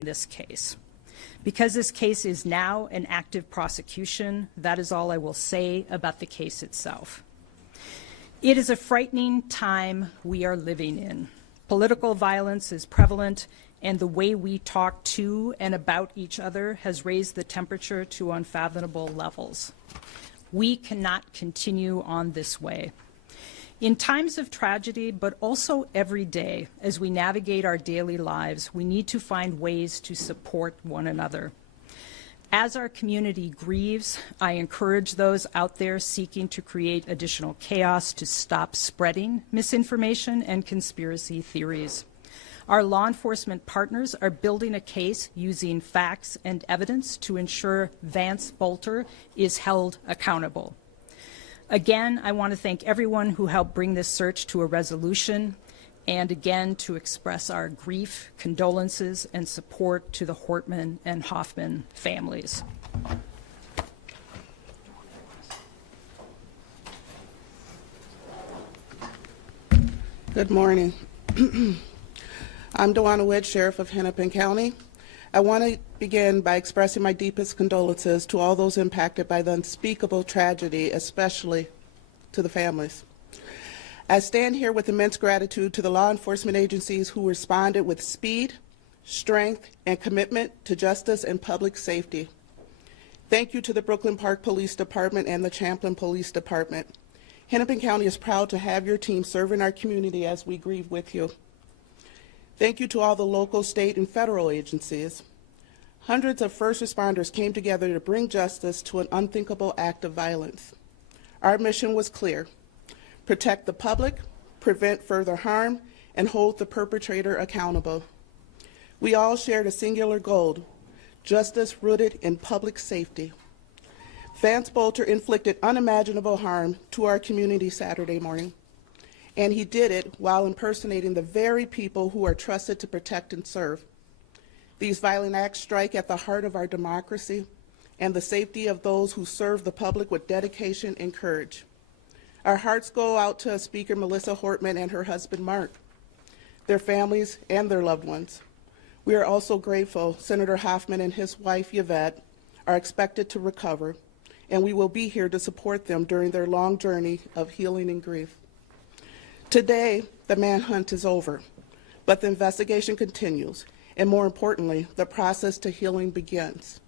this case. Because this case is now an active prosecution, that is all I will say about the case itself. It is a frightening time we are living in. Political violence is prevalent, and the way we talk to and about each other has raised the temperature to unfathomable levels. We cannot continue on this way. In times of tragedy, but also every day, as we navigate our daily lives, we need to find ways to support one another. As our community grieves, I encourage those out there seeking to create additional chaos to stop spreading misinformation and conspiracy theories. Our law enforcement partners are building a case using facts and evidence to ensure Vance Bolter is held accountable. Again, I want to thank everyone who helped bring this search to a resolution, and again to express our grief, condolences, and support to the Hortman and Hoffman families. Good morning. I'm Dewana Witt, Sheriff of Hennepin County. I want to begin by expressing my deepest condolences to all those impacted by the unspeakable tragedy, especially to the families. I stand here with immense gratitude to the law enforcement agencies who responded with speed, strength, and commitment to justice and public safety. Thank you to the Brooklyn Park Police Department and the Champlin Police Department. Hennepin County is proud to have your team serve in our community as we grieve with you. Thank you to all the local, state, and federal agencies. Hundreds of first responders came together to bring justice to an unthinkable act of violence. Our mission was clear: protect the public, prevent further harm, and hold the perpetrator accountable. We all shared a singular goal: justice rooted in public safety. Vance Bolter inflicted unimaginable harm to our community Saturday morning, and he did it while impersonating the very people who are trusted to protect and serve. These violent acts strike at the heart of our democracy and the safety of those who serve the public with dedication and courage. Our hearts go out to Speaker Melissa Hortman and her husband Mark, their families, and their loved ones. We are also grateful Senator Hoffman and his wife Yvette are expected to recover, and we will be here to support them during their long journey of healing and grief. Today, the manhunt is over, but the investigation continues, and more importantly, the process to healing begins.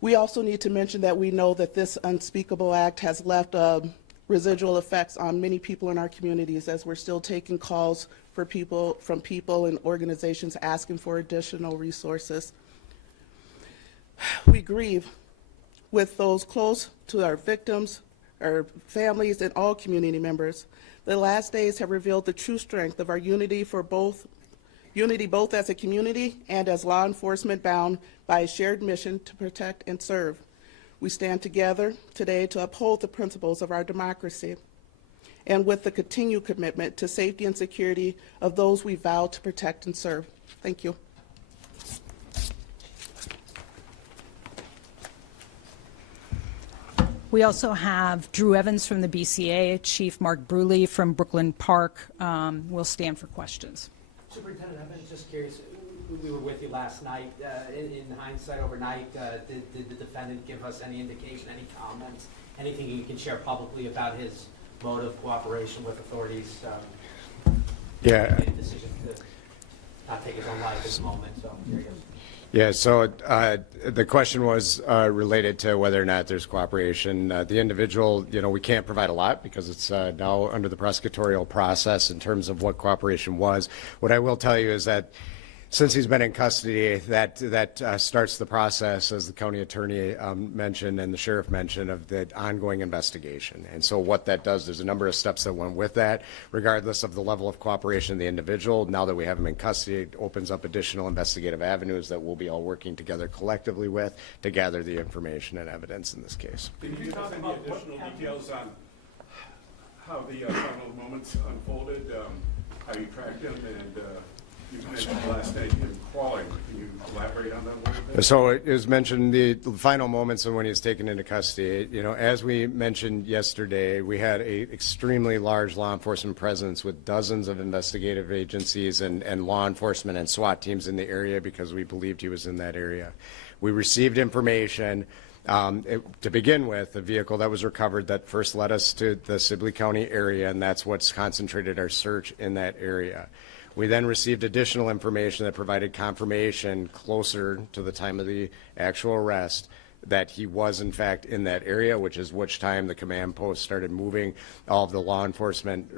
We also need to mention that we know that this unspeakable act has left residual effects on many people in our communities, as we're still taking calls from people and organizations asking for additional resources. We grieve with those close to our victims, our families, and all community members. The last days have revealed the true strength of our unity both as a community and as law enforcement bound by a shared mission to protect and serve. We stand together today to uphold the principles of our democracy and with the continued commitment to safety and security of those we vow to protect and serve. Thank you. We also have Drew Evans from the BCA, Chief Mark Bruley from Brooklyn Park will stand for questions. Superintendent, I'm just curious, we were with you last night. In hindsight overnight, did the defendant give us any indication, any comments, anything you can share publicly about his mode of cooperation with authorities? Yeah. Made a decision to not take his own life at this moment, so I'm curious. Yeah, so the question was related to whether or not there's cooperation. The individual, we can't provide a lot because it's now under the prosecutorial process in terms of what cooperation was. What I will tell you is that since he's been in custody, that starts the process, as the county attorney mentioned and the sheriff mentioned, of the ongoing investigation. And so what that does, there's a number of steps that went with that, regardless of the level of cooperation of the individual. Now that we have him in custody, it opens up additional investigative avenues that we'll be all working together collectively with to gather the information and evidence in this case. Can you give us any additional details on how the final moments unfolded, how you tracked him, and you mentioned last night him crawling. Can you elaborate on that a little bit? So it was mentioned the final moments of when he was taken into custody. You know, as we mentioned yesterday, we had a extremely large law enforcement presence with dozens of investigative agencies and law enforcement and SWAT teams in the area because we believed he was in that area. We received information. To begin with, the vehicle that was recovered that first led us to the Sibley County area, and that's what's concentrated our search in that area. We then received additional information that provided confirmation closer to the time of the actual arrest that he was in fact in that area, which is which time the command post started moving all of the law enforcement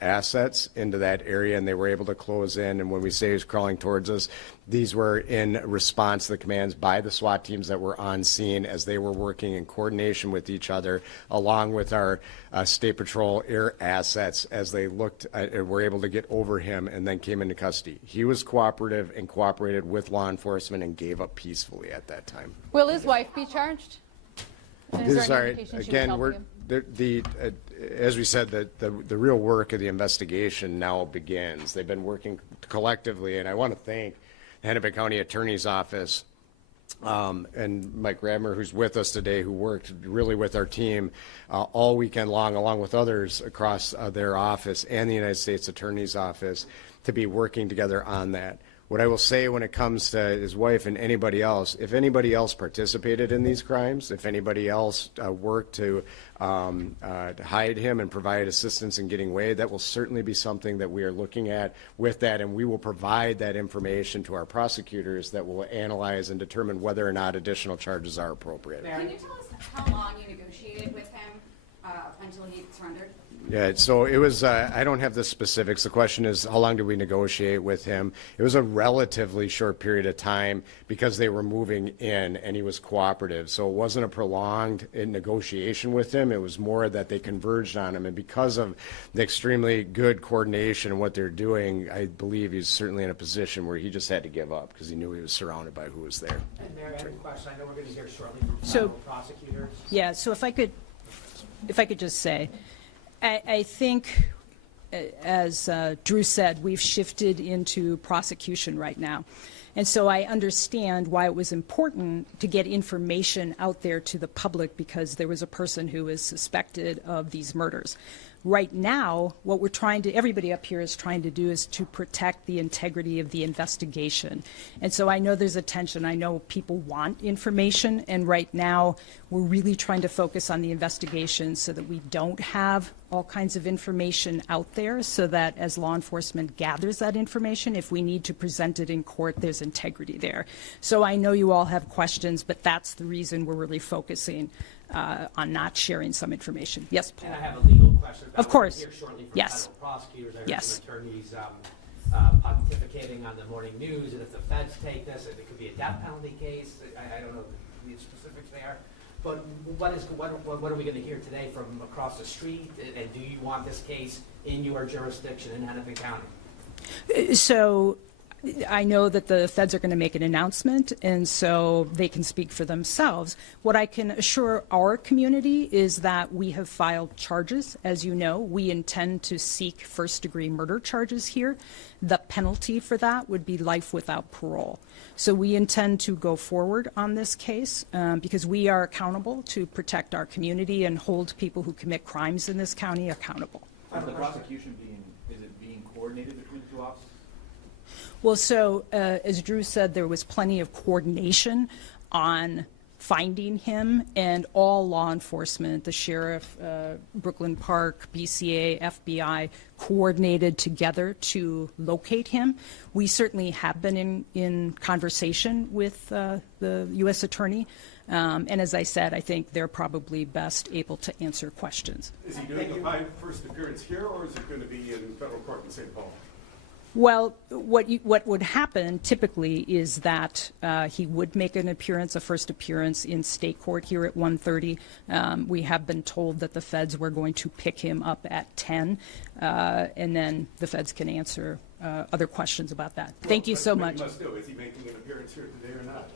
assets into that area, and they were able to close in. And when we say he was crawling towards us, these were in response to the commands by the SWAT teams that were on scene as they were working in coordination with each other, along with our State Patrol air assets as they looked were able to get over him and then came into custody. He was cooperative and cooperated with law enforcement and gave up peacefully at that time. Will his wife be charged? And is there any Sorry, indication she was again, helping him? as we said, the real work of the investigation now begins. They've been working collectively, and I want to thank the Hennepin County Attorney's Office and Mike Radmer, who's with us today, who worked really with our team all weekend long, along with others across their office and the United States Attorney's Office, to be working together on that. What I will say when it comes to his wife and anybody else, if anybody else participated in these crimes, if anybody else worked to hide him and provide assistance in getting away, that will certainly be something that we are looking at with that, and we will provide that information to our prosecutors that will analyze and determine whether or not additional charges are appropriate. Can you tell us how long you negotiated with him until he surrendered? Yeah, so it was, I don't have the specifics. The question is, how long did we negotiate with him? It was a relatively short period of time because they were moving in and he was cooperative. So it wasn't a prolonged negotiation with him. It was more that they converged on him. And because of the extremely good coordination and what they're doing, I believe he's certainly in a position where he just had to give up because he knew he was surrounded by who was there. And Mary, I have a question. I know we're going to hear shortly from So- federal prosecutors. Yeah, so if I could just say, I think, as Drew said, we've shifted into prosecution right now. And so I understand why it was important to get information out there to the public because there was a person who is suspected of these murders. Right now, what we're trying to, everybody up here is trying to do is to protect the integrity of the investigation. And so I know there's a tension. I know people want information, and right now we're really trying to focus on the investigation so that we don't have all kinds of information out there, so that as law enforcement gathers that information, if we need to present it in court, there's integrity there. So I know you all have questions, but that's the reason we're really focusing on not sharing some information. Yes, Paul? And I have a legal question. Of course. Here shortly from Yes. federal prosecutors. I heard Yes. some attorneys pontificating on the morning news, and if the feds take this, it could be a death penalty case. I don't know the specifics there. But what are we going to hear today from across the street? And do you want this case in your jurisdiction in Hennepin County? So I know that the feds are going to make an announcement, and so they can speak for themselves. What I can assure our community is that we have filed charges. As you know, we intend to seek first-degree murder charges here. The penalty for that would be life without parole. So we intend to go forward on this case because we are accountable to protect our community and hold people who commit crimes in this county accountable. Is the prosecution being coordinated between the two offices? Well, so as Drew said, there was plenty of coordination on finding him, and all law enforcement, the sheriff, Brooklyn Park, BCA, FBI, coordinated together to locate him. We certainly have been in conversation with the U.S. Attorney, and as I said, I think they're probably best able to answer questions. Is he doing the first appearance here, or is it going to be in federal court in St. Paul? Well, what would happen typically is that he would make an appearance, a first appearance in state court here at 1:30. We have been told that the feds were going to pick him up at 10, and then the feds can answer other questions about that. Thank you so much. He must do. Is he making an appearance here today or not?